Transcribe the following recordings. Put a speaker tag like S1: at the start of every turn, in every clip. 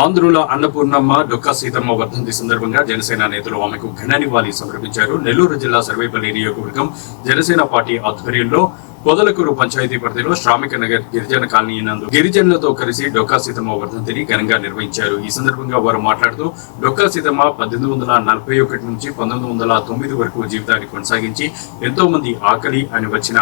S1: ఆంధ్రుల అన్నపూర్ణమ్మ డొక్కా సీతమ్మ వర్ధంతి సందర్భంగా జనసేన నేతలు ఆమెకు ఘన నివాళి సమర్పించారు. నెల్లూరు జిల్లా సర్వేపల్లి నియోజకవర్గం జనసేన పార్టీ ఆధ్వర్యంలో పొదలకూరు పంచాయతీ పరిధిలో శ్రామిక నగర్ గిరిజన కాలనీ నందు గిరిజనులతో కలిసి డొక్కా సీతమ్మ వర్ధంతిని ఘనంగా నిర్వహించారు. ఈ సందర్భంగా వారు మాట్లాడుతూ డొక్కా సీతమ్మ పద్దెనిమిది వందల నలభై ఒకటి నుంచి పంతొమ్మిది వందల తొమ్మిది వరకు జీవితాన్ని కొనసాగించి ఎంతో మంది ఆకలి అని వచ్చిన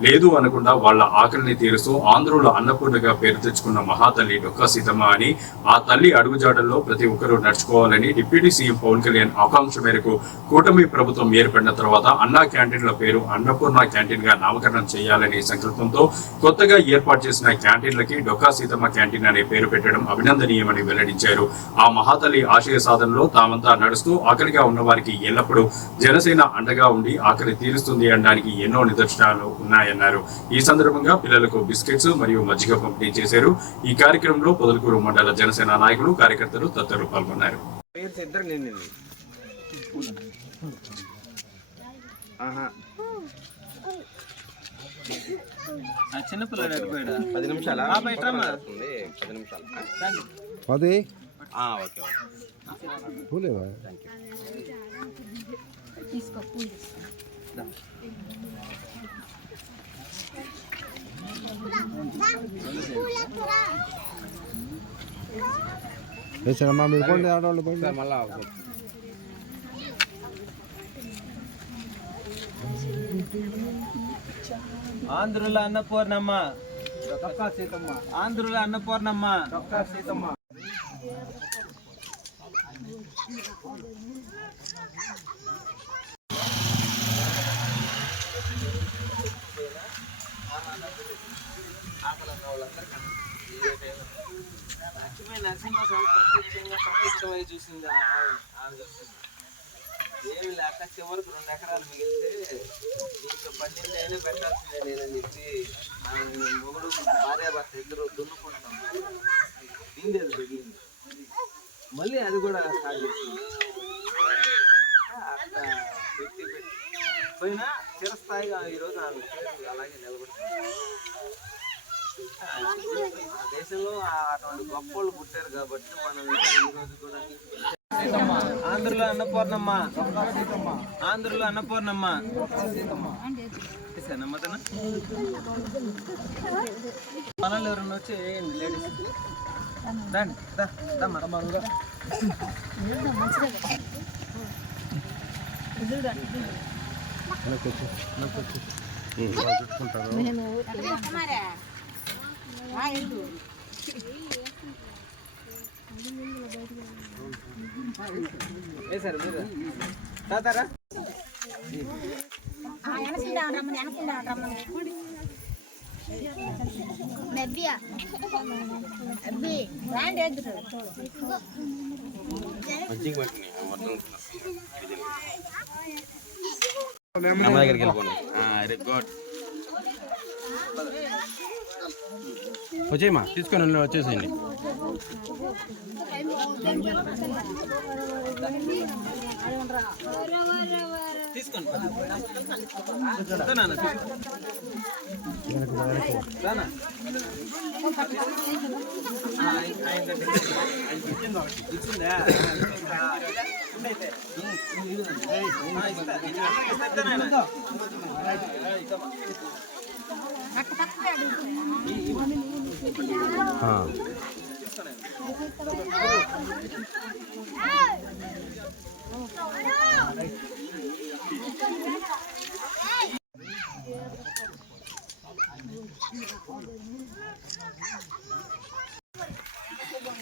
S1: లేదు అనకుండా వాళ్ళ ఆకలిని తీరుస్తూ ఆంధ్రుల అన్నపూర్ణగా పేరు తెచ్చుకున్న మహాతల్లి డొక్కా సీతమ్మ అని ఆ తల్లి అడుగుజాడల్లో ప్రతి ఒక్కరూ నడుచుకోవాలని డిప్యూటీ సీఎం పవన్ కళ్యాణ్ ఆకాంక్ష మేరకు కూటమి ప్రభుత్వం ఏర్పడిన తర్వాత అన్నా క్యాంటీన్ల పేరు అన్నపూర్ణ క్యాంటీన్గా నామకరణం చేయాలనే సంకల్పంతో కొత్తగా ఏర్పాటు చేసిన క్యాంటీన్లకి డొక్కా సీతమ్మ క్యాంటీన్ అనే పేరు పెట్టడం అభినందనీయమని వెల్లడించారు. ఆ మహాతల్లి ఆశయ సాధనలో తామంతా నడుస్తూ ఆకలిగా ఉన్న వారికి ఎల్లప్పుడూ జనసేన అండగా ఉండి ఆకలి తీరుస్తుంది అనడానికి ఎన్నో నిదర్శనాలు ఉన్నాయి ఉన్నాయన్నారు ఈ సందర్భంగా పిల్లలకు బిస్కెట్స్ మరియు మజ్జిగ పంపిణీ చేశారు. ఈ కార్యక్రమంలో పొదలకూరు మండల జనసేన నాయకులు కార్యకర్తలు తదితరులు పాల్గొన్నారు.
S2: పేరు ఇద్దరు నేను ఆహా.
S3: చిన్నపిల్లడు అడిపోయాడు
S2: పది నిమిషాలా?
S3: బయటమ్మా.
S2: ఉంది, పది నిమిషాలు.
S4: పది?
S2: ఆ, ఓకే ఓకే.
S4: పూలేవా? వేసారమ్మా మీరు పోండి ఆడవాళ్ళు పోండి
S2: మళ్ళా
S3: ఆంధ్రుల అన్నపూర్ణమ్మ. ఆంధ్రుల అన్నపూర్ణమ్మ. లక్ష్మీ నరసింహస్వామి ప్రత్యక్షంగా ప్రతిష్టమై చూసింది ఆ- ఆమె చూసింది. ఏమి లేక చివరికి రెండు ఎకరాలు మిగిలితే ఇంకా పన్నెండు అయినా పెట్టాల్సిందే లేదని చెప్పి ఆమె మొగుడు భార్య భర్త ఇద్దరు దున్నుకుంటాం అది దిగింది మళ్ళీ అది కూడా స్టార్ట్ చేసింది అట్లా పెట్టి పెట్టి పోయినా చిరస్థాయిగా ఈరోజు ఆమె అలాగే నిలబడుతుంది దేశంలో ఆ- అటువంటి గొప్ప వాళ్ళు పుట్టారు కాబట్టి మనం ఇంకా ఈ రోజు కూడా ఆంధ్రలో అన్నపూర్ణమ్మ. ఆంధ్రలో అన్నపూర్ణమ్మ. ఇస్తానా మతన మనల్ని ఎవరన్నా వచ్చి వేయండి లేడీస్. రండి దా దా మరి. వేశారు మీరు తాతారా
S5: మెబ్బియా అబ్బి రాండి ఎదురు
S2: మజ్జిగ పట్టినాయి ఆ మొత్తం అమ్మ దగ్గరికి వెళ్ళిపోండి వెరీ గుడ్ వచ్చేయమ్మా తీసుకొని వచ్చేసేయండి.
S3: తీసుకోండి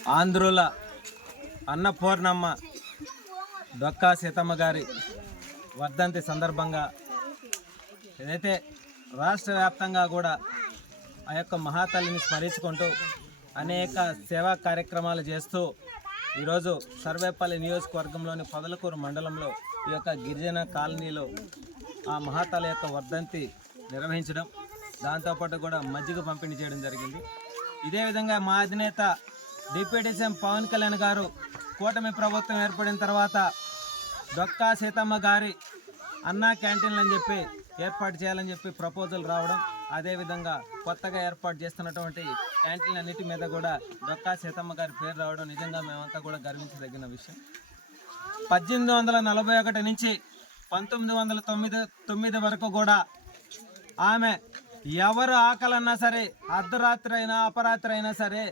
S3: ఆంధ్రుల అన్నపూర్ణమ్మ డొక్కా సీతమ్మ గారి వర్ధంతి సందర్భంగా ఏదైతే రాష్ట్ర వ్యాప్తంగా కూడా ఆ యొక్క మహాతల్లిని స్మరించుకుంటూ అనేక సేవా కార్యక్రమాలు చేస్తూ ఈరోజు సర్వేపల్లి నియోజకవర్గంలోని పొదలకూరు మండలంలో ఈ యొక్క గిరిజన కాలనీలో ఆ మహాతల యొక్క వర్ధంతి నిర్వహించడం దాంతోపాటు కూడా మజ్జిగ పంపిణీ చేయడం జరిగింది. ఇదే విధంగా మా అధినేత డిప్యూటీ సీఎం పవన్ కళ్యాణ్ గారు కూటమి ప్రభుత్వం ఏర్పడిన తర్వాత డొక్కా సీతమ్మ గారి అన్నా క్యాంటీన్లు అని చెప్పి ఏర్పాటు చేయాలని చెప్పి ప్రపోజల్ రావడం అదేవిధంగా కొత్తగా ఏర్పాటు చేస్తున్నటువంటి క్యాంటీన్లన్నిటి మీద కూడా దొక్కా సీతమ్మ గారి పేరు రావడం నిజంగా మేమంతా కూడా గర్వించదగిన విషయం. పద్దెనిమిది వందల నలభై ఒకటి నుంచి పంతొమ్మిది వందల తొమ్మిది తొమ్మిది వరకు కూడా ఆమె ఎవరు ఆకలన్నా సరే అర్ధరాత్రి అయినా అపరాత్రి అయినా సరే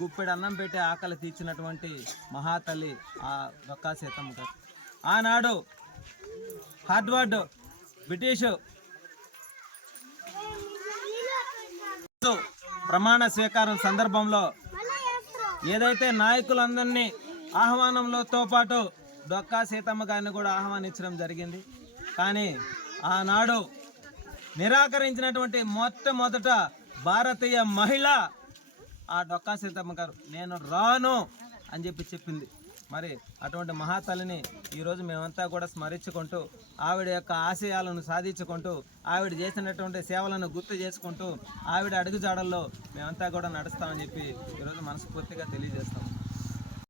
S3: గుప్పెడు అన్నం పెట్టి ఆకలి తీర్చినటువంటి మహాతల్లి ఆ దొక్కా సీతమ్మ గారు. ఆనాడు హార్డ్వర్డ్ బ్రిటిషు ప్రమాణ స్వీకారం సందర్భంలో ఏదైతే నాయకులందరినీ ఆహ్వానంలోతో పాటు డొక్కా సీతమ్మ గారిని కూడా ఆహ్వానించడం జరిగింది. కానీ ఆనాడు నిరాకరించినటువంటి మొట్టమొదట భారతీయ మహిళ ఆ డొక్కా సీతమ్మ గారు నేను రాను అని చెప్పి చెప్పింది. మరి అటువంటి మహాతల్లిని ఈరోజు మేమంతా కూడా స్మరించుకుంటూ ఆవిడ యొక్క ఆశయాలను సాధించుకుంటూ ఆవిడ చేసినటువంటి సేవలను గుర్తు చేసుకుంటూ ఆవిడ అడుగుజాడల్లో మేమంతా కూడా నడుస్తామని చెప్పి ఈరోజు మనస్ఫూర్తిగా తెలియజేస్తాం.